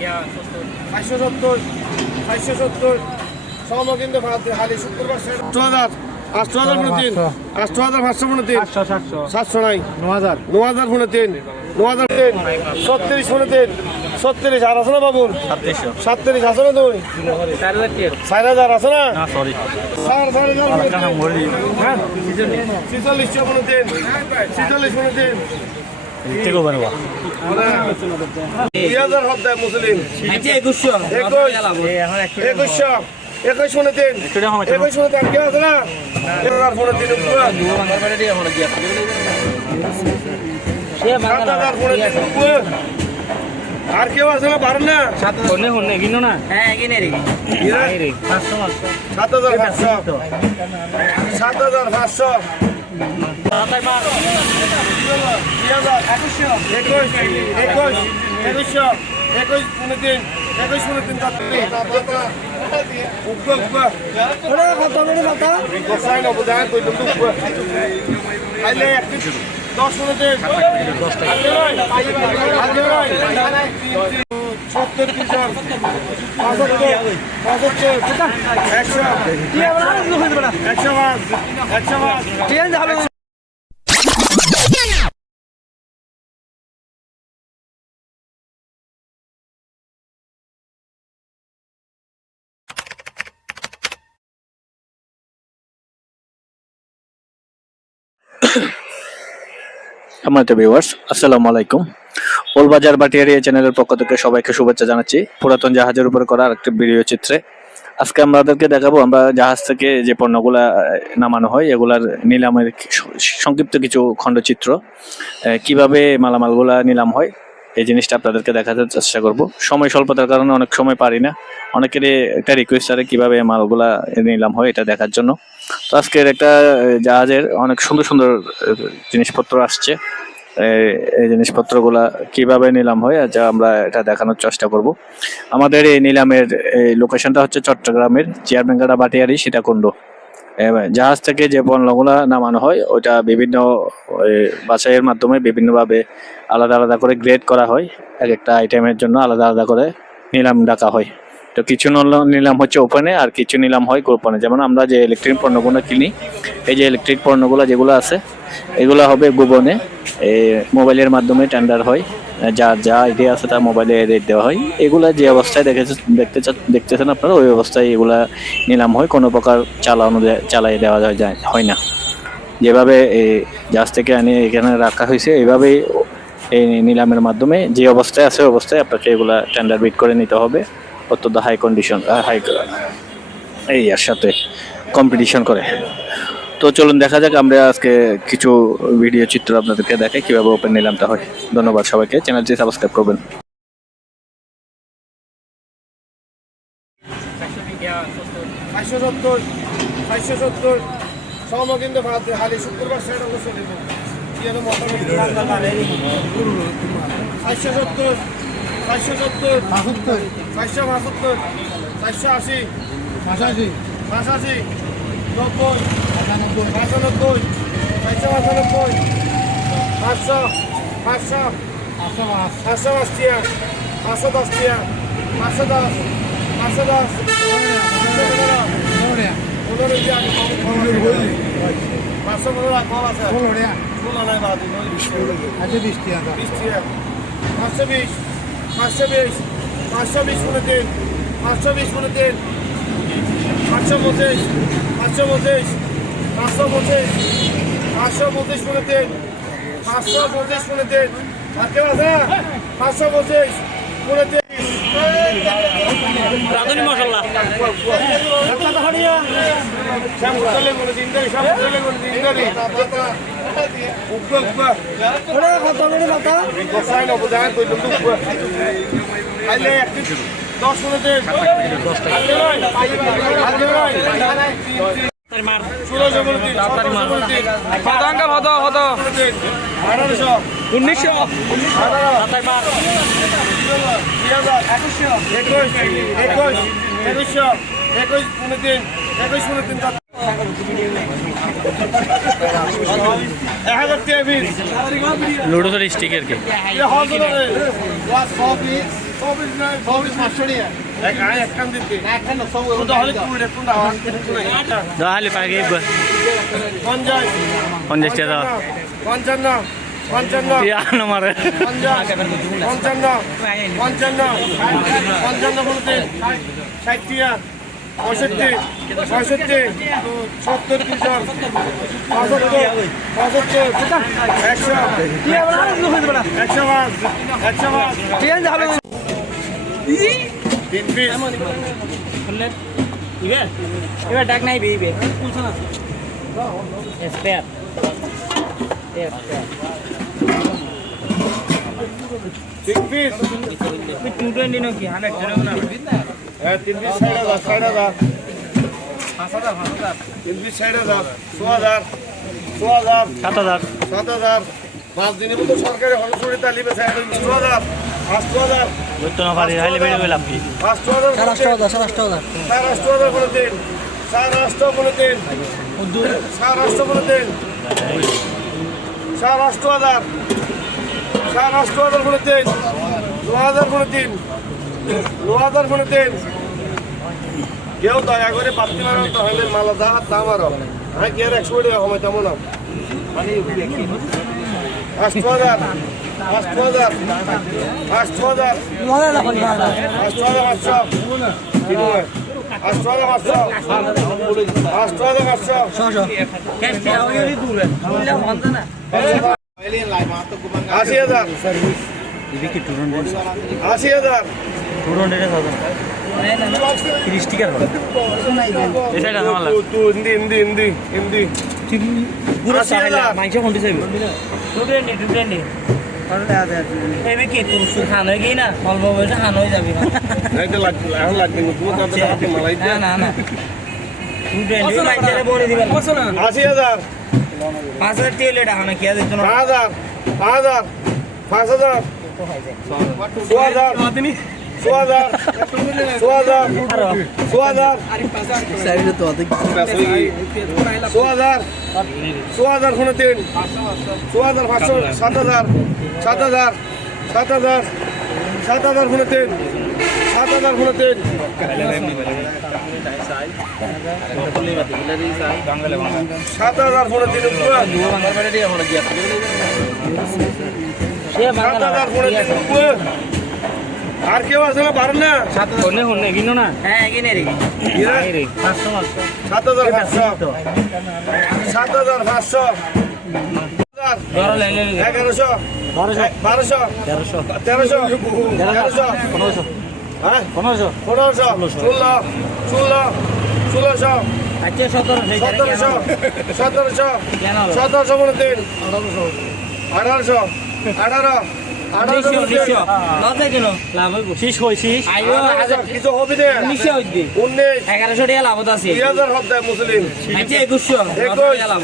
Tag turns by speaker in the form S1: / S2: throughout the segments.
S1: চারশো সত্তর। চারশো সত্তর সম কিন্তু খালি শুক্রবার আটশো হাজার আটশো হাজার পনেরো তিন। আটশো হাজার পাঁচশো পনেরো তিন।
S2: সাতশো সাতশো।
S1: সাতশো নাই।
S2: ন হাজার।
S1: ন হাজার পনেরো তিন। ন হাজার তিন। ছত্রিশ পনেরো তিন। ছত্রিশ আর আছে না
S2: সাতশো
S1: সাতত্রিশ আছে না তুই
S2: চার হাজার
S1: আছে না? হ্যাঁ ছিচল্লিশ। পনেরো তিন। ছিচল্লিশ পনেরো তিন। দুই হাজার মুসলিম।
S2: একুশশো।
S1: একুশশো একুশ একুশ তিন কেউ আছে না? হাজার সাত হাজার আর কেউ আছে না? পারেন না?
S2: হনে হনে কিনো না? হ্যাঁ কিনে রে।
S1: সাত হাজার পাঁচশো। সাত হাজার পাঁচশো। আইলে একটি দশ তিন সত্তর
S3: সম্মানিত ভিউয়ার্স আসসালামু আলাইকুম। ওলবাজার বাটিয়ারি এই চ্যানেলের পক্ষ থেকে সবাইকে শুভেচ্ছা জানাচ্ছি। পুরাতন জাহাজের উপর করা আরেকটি ভিডিও চিত্রে। আজকে আমাদেরকে দেখাবো, আমরা জাহাজ থেকে যে পণ্যগুলা নামানো হয়, এগুলার নিলামের সংক্ষিপ্ত কিছু খণ্ডচিত্র কীভাবে মালামালগুলা নিলাম হয়, এই জিনিসটা আপনাদেরকে দেখাতে চেষ্টা করব। সময় স্বল্পতার কারণে অনেক সময় পারি না। অনেকেরই একটা রিকোয়েস্ট আছে কীভাবে মালগুলা নিলাম হয়, এটা দেখার জন্য। তো আজকের একটা জাহাজের অনেক সুন্দর সুন্দর জিনিসপত্র আসছে। এই- জিনিসপত্রগুলা কীভাবে নিলাম হয়, যা আমরা এটা দেখানোর চেষ্টা করব। আমাদের এই নিলামের, এই লোকেশনটা হচ্ছে চট্টগ্রামের চেয়ারম্যানগাড়া বাটিয়ারি সীতাকুণ্ড। জাহাজ থেকে যে পণ্যগুলা নামানো হয় ওটা বিভিন্ন বাছাইয়ের মাধ্যমে বিভিন্নভাবে আলাদা আলাদা করে গ্রেড করা হয়। এক একটা আইটেমের জন্য আলাদা আলাদা করে নিলাম ডাকা হয়। তো কিছু নল- নিলাম হচ্ছে ওপেনে আর কিছু নিলাম হয় গোপনে। যেমন আমরা যে ইলেকট্রিক পণ্যগুলো কিনি, এই যে ইলেকট্রিক পণ্যগুলো যেগুলো আছে, এগুলো হবে গোপনে। মোবাইলের মাধ্যমে টেন্ডার হয়। যা যা আইডিয়া আছে তার মোবাইলে রেট দেওয়া হয়। এগুলা যে অবস্থায় দেখেছে দেখতে দেখতেছেন আপনারা, ওই অবস্থায় এগুলা নিলাম হয়। কোনো প্রকার চালানো চালাই দেওয়া যায় হয় না। যেভাবে জাহাজ থেকে আনি এখানে রাখা হয়েছে, এইভাবেই এই নিলামের মাধ্যমে যে অবস্থায় আছে অবস্থায় আপনাকে এগুলা টেন্ডার বিট করে নিতে হবে। অত্যন্ত হাই কন্ডিশন হাই এই এর সাথে কম্পিটিশন করে। তো চলুন দেখা যাক আমরা আজকে কিছু ভিডিও চিত্র আপনাদেরকে দেখাই কীভাবে ওপেন নিলামটা হয়। ধন্যবাদ সবাইকে চ্যানেলটি সাবস্ক্রাইব করবেন।
S1: সত্তর সত্তর সম কিন্তু খালি শুক্রবার সত্তর চারশো সত্তর চারশো পঁচাত্তর চারশো আশি
S2: পাঁচাশি।
S1: পাঁচাশি নব্বই পঁচানব্বই। চারশো পঁচানব্বই পাঁচশো পাঁচশো
S2: পাঁচশো পাঁচ।
S1: টিয়া পাঁচশো দশ টিয়া পাঁচশো দশ পাঁচশো দশ পাঁচশো পনেরো কম আছে। ষোলো নাই বাদ
S2: আচ্ছা বিশ টিয়া
S1: বিশ টিয়া পাঁচশো বিশ। পাঁচশো বিশ পাঁচশো বিশ তিন পাঁচশো বিশ তিন পাঁচশো পঁচিশ পাঁচশো পঁচিশ পাঁচশো পঁচিশ পাঁচশো পঁচিশ তিন পাঁচশো পঁচিশ কেউ আছে? না? পাঁচশো পঁচিশ তিন
S2: রাঁধুনি মশলা।
S1: দিন দিন কত করে দিন দিন
S2: ভদ
S1: আঠারোশো
S2: উনিশশো
S1: হাজার একুশশো একুশ একুশ একুশশো একুশ উনতিন একুশ উনতিন এক হাজার টাকা পিস
S3: লুডোসের স্টিকের কে?
S1: পঞ্চাশ।
S3: পঞ্চাশ টাকা।
S1: পঞ্চান্ন। পঞ্চান্ন।
S3: মারে।
S1: পঞ্চান্ন। পঞ্চান্ন। পঞ্চান্ন বলতে ষাট টিয়া পঁয়ষট্টি। পঁয়ষট্টি। সত্তর পিছন পঁচাত্তর পঁচাত্তর একশো। একশো পাঁচ একশো পাঁচ তিন পিস।
S2: এবার ডাক নাই বেইবে স্পেয়ার। টু টোয়েন্টি
S1: হ্যাঁ ষাট হাজার ষাট হাজার তিন পিস হাজার ছ হাজার ছ হাজার
S3: সাত হাজার
S1: হাজার পাঁচ দিনের হাজার পাঁচ হাজার
S3: বুঝতো না পারি হাইলে বেড়ে গেলাম কি
S1: পাঁচ হাজার সাড়ে আষ্ট হাজার সাড়ে আষ্ট হাজার সাড়ে আষ্ট করে দিন সাড়ে আষ্ট দিন সাড়ে আষ্ট হাজার। সাড়ে আষ্ট হাজার করে দিন। দু হাজার করে দিন। দু হাজার করে দিন। কেউ দয়া করে পাত্তি মারো তাহলে মালা দা দাম আরও। হ্যাঁ কি আর একশো টাকা সময় তেমন না আষ্ট হাজার আষ্ট হাজার আষ্ট হাজার আষ্ট হাজার, পাঁচশো। হাজার আশি হাজার আশি হাজার
S3: তিরিশ টিকার হবে এটা না আমার
S1: তু তু হিন্দি হিন্দি হিন্দি হিন্দি
S2: পুরো
S1: আশি
S2: সাহেলা
S1: হাজার।
S2: মাংস কোনটি চাইবে টু টোয়েন্টি টু টোয়েন্টি এবে কি তোর সুখ হান হয়ে গিয়ে না অল্প বয়সে হান হয়ে যাবে
S1: এখন লাগবে না তুমি তাতে হাতে মালাই
S2: না না
S1: আশি হাজার
S2: পাঁচ হাজার টিএল এটা হানা কি আছে
S1: পাঁচ হাজার পাঁচ হাজার পাঁচ হাজার ছ হাজার ছ হাজার ছ হাজার ছ হাজার ছ হাজার ছ হাজার কোনো তিন। ছ হাজার পাঁচশো, সাত হাজার সাত হাজার সাত হাজার সাত হাজার কোনো তিন। সাত হাজার কোনো তিন। সাত হাজার কোনো তিন সাত হাজার কোনো তিন। আর কেউ আছে না পারেন না?
S3: হন্যে হন্যে কিনো না?
S2: হ্যাঁ কিনে রে
S1: সাত হাজার পাঁচশো সাত হাজার পাঁচশো। এগারোশো।
S3: বারোশো। তেরোশো।
S1: তেরোশো। তেরোশো।
S3: পনেরোশো
S1: হ্যাঁ?
S3: পনেরোশো।
S1: পনেরোশো। ষোলো। ষোলো। ষোলোশো।
S2: আচ্ছা সতেরো
S1: সতেরোশো। সতেরোশো। সতেরোশো বলে দিন আঠারোশো। আঠারো।
S2: কেন লাভ
S3: কই
S2: এগারোশো টাকা লাভত আছে একুশশো। লাভ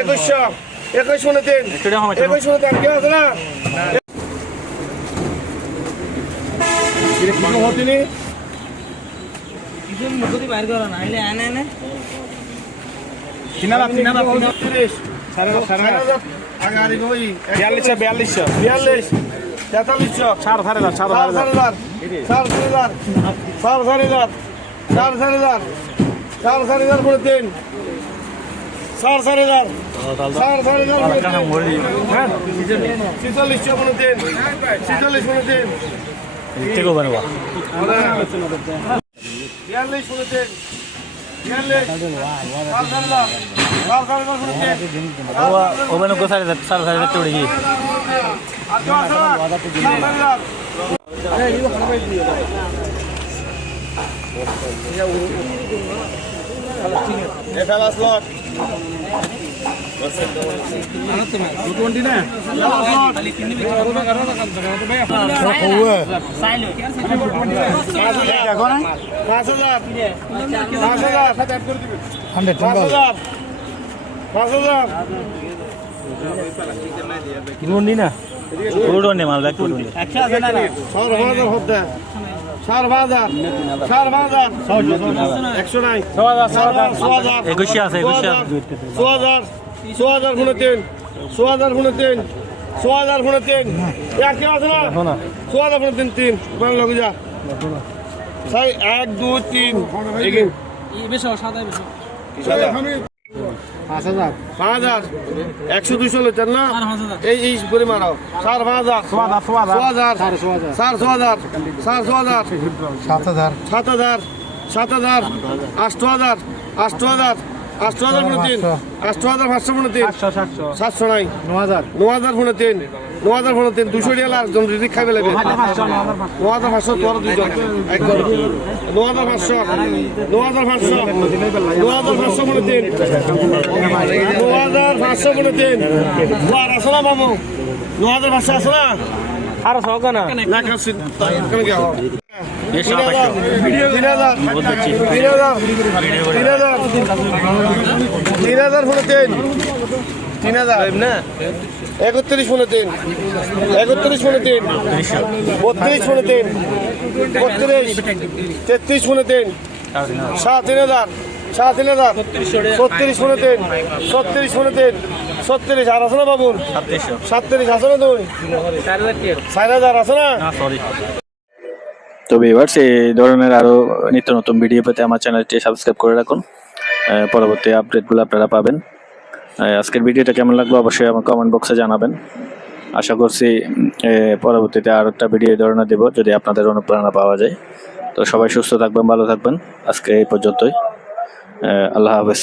S1: একুশশো একুশ মনে দিন
S3: একশো
S1: মনে দিন কেউ আছে না হতিনি
S2: কিছু মুখতি বাইর করো না আইলে আনে আনে
S1: তিরিশ সাড়ে হাজার আগে আরে বিয়াল্লিশশো বিয়াল্লিশশো বিয়াল্লিশ তেতাল্লিশশো সাড়ে সাড়ে হাজার সাড়ে হাজার সাড়ে চার হাজার সাড়ে চার হাজার সাড়ে চার হাজার সাড়ে চার হাজার করে দিন। সাড়ে সাড়ে চার হাজার করে দিন। হ্যাঁ। ছিচল্লিশশো করে দিন ছিচল্লিশ করে দিন।
S3: বানবা
S1: বিয়াল্লিশ করে দিন। চার হাজার সাড়ে
S3: কোথায় সাড়ে সাড়ে চারটে
S1: পাঁচ
S3: না পুরো ডন্ডে মাল ব্যাগ পুরো
S2: একশো আছে না
S1: সর হাজার হতে সার বাজার সার বাজার একশো নাই সোয়াজার
S3: একুশে আছে, একুশে আছে।
S1: সোয়াজার সোয়াজার ফোনে তিন সোয়াজার ফোনে তিন সোয়াজার ফোনে তিন এক কেউ আছে না। সোয়াজার ফোনে তিন তিন। বাংলা গুজা সাই এক দুই তিন। এগিন পাঁচ হাজার। একশো দুইশো লিটার না? এই এই করে মারাও। সার পাঁচ হাজার। ছ হাজার সার ছ হাজার সার ছ হাজার সাত হাজার। সাত হাজার। হাজার। আষ্ট হাজার। আষ্ট হাজার। ফোনে তিন। আষ্ট হাজার পাঁচশো ফোনে তিন। সাতশো নাই। ন হাজার ফোনে তিন। ন হাজার ফোনে তিন। দুশো রিয়াল আর জন রিদিক খাইবে লাগবে ন হাজার পাঁচশো। তোর দুজন একবার ন হাজার পাঁচশো। ন হাজার পাঁচশো। ন হাজার পাঁচশো ফোনে তিন। ন হাজার পাঁচশো ফোনে তিন। আর আসো না মামু? ন হাজার পাঁচশো আসো না?
S2: আরও সহ না?
S1: না কেন তিন হাজার। তিন তিন ফোনে তিন তিন একত্রিশ ফোনে তিন। একত্রিশ ফোনে তিন। বত্রিশ ফোনে তিন। বত্রিশ। তেত্রিশ ফোনে তিন। সাত তিন হাজার। সাত তিন হাজার। ছত্রিশ ফোনে তিন। ছত্রিশ ফোনে তিন। ছত্রিশ আর আছে না বাবুন সাতত্রিশ আছে না তুই চার হাজার আছে না?
S3: তো ভিউয়ার্স এই ধরনের আরও নিত্য নতুন ভিডিও পেতে আমার চ্যানেলটি সাবস্ক্রাইব করে রাখুন। পরবর্তী আপডেটগুলো আপনারা পাবেন। আজকের ভিডিওটা কেমন লাগল অবশ্যই আমার কমেন্ট বক্সে জানাবেন। আশা করছি পরবর্তীতে আরও একটা ভিডিও ধরনের দেবো, যদি আপনাদের অনুপ্রেরণা পাওয়া যায়। তো সবাই সুস্থ থাকবেন, ভালো থাকবেন। আজকে এই পর্যন্তই। আল্লাহ হাফেজ।